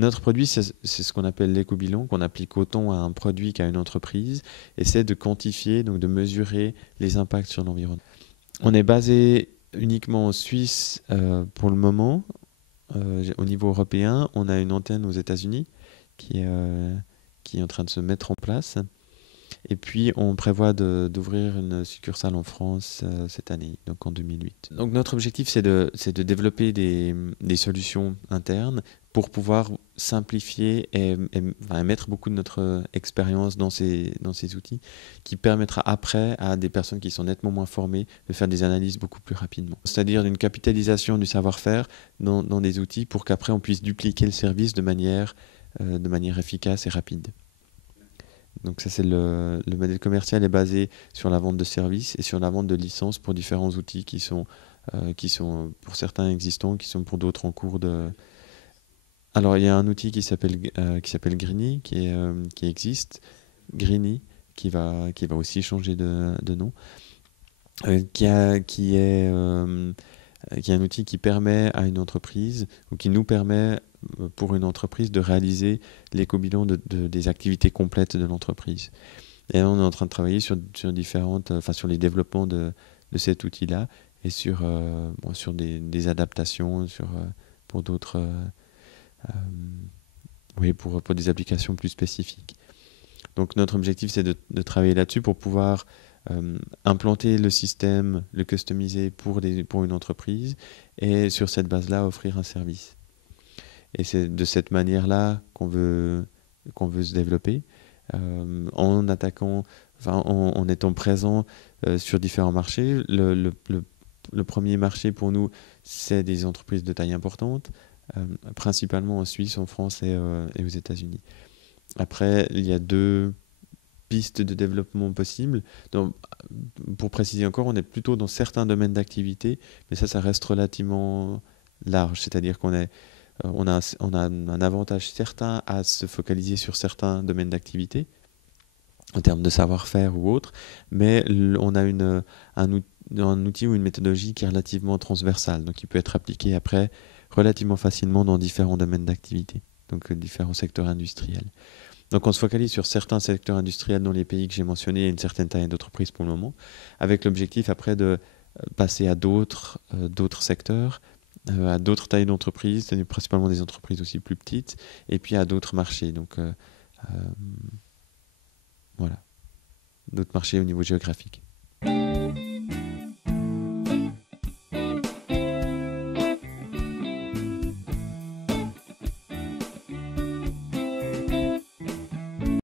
Notre produit, c'est ce qu'on appelle l'éco-bilan, qu'on applique autant à un produit qu'à une entreprise, et c'est de quantifier, donc de mesurer les impacts sur l'environnement. On est basé uniquement en Suisse pour le moment. Au niveau européen, on a une antenne aux États-Unis qui est en train de se mettre en place. Et puis, on prévoit d'ouvrir une succursale en France cette année, donc en 2008. Donc, notre objectif, c'est de développer des solutions internes pour pouvoir simplifier et enfin, mettre beaucoup de notre expérience dans ces outils qui permettra après à des personnes qui sont nettement moins formées de faire des analyses beaucoup plus rapidement. C'est-à-dire une capitalisation du savoir-faire dans des outils pour qu'après on puisse dupliquer le service de manière efficace et rapide. Donc ça, c'est le modèle commercial est basé sur la vente de services et sur la vente de licences pour différents outils qui sont pour certains existants, qui sont pour d'autres en cours de... Alors il y a un outil qui s'appelle Greeny qui existe, Greeny qui va aussi changer de nom, qui est un outil qui permet à une entreprise, ou qui nous permet pour une entreprise de réaliser l'éco-bilan des activités complètes de l'entreprise. Et là, on est en train de travailler sur les développements de cet outil-là et sur des adaptations pour d'autres, pour des applications plus spécifiques. Donc notre objectif, c'est de travailler là-dessus pour pouvoir implanter le système, le customiser pour une entreprise et sur cette base-là offrir un service. Et c'est de cette manière-là qu'on veut se développer en étant présent sur différents marchés. Le premier marché pour nous, c'est des entreprises de taille importante, principalement en Suisse, en France et aux États-Unis. Après, il y a 2 pistes de développement possibles. Donc, pour préciser encore, on est plutôt dans certains domaines d'activité, mais ça reste relativement large. C'est-à-dire qu'on a un avantage certain à se focaliser sur certains domaines d'activité, en termes de savoir-faire ou autre, mais on a un outil ou une méthodologie qui est relativement transversale, donc qui peut être appliqué après relativement facilement dans différents domaines d'activité, donc différents secteurs industriels. Donc on se focalise sur certains secteurs industriels dans les pays que j'ai mentionnés et une certaine taille d'entreprise pour le moment, avec l'objectif après de passer à d'autres secteurs, à d'autres tailles d'entreprises, principalement des entreprises aussi plus petites, et puis à d'autres marchés. Donc voilà, d'autres marchés au niveau géographique.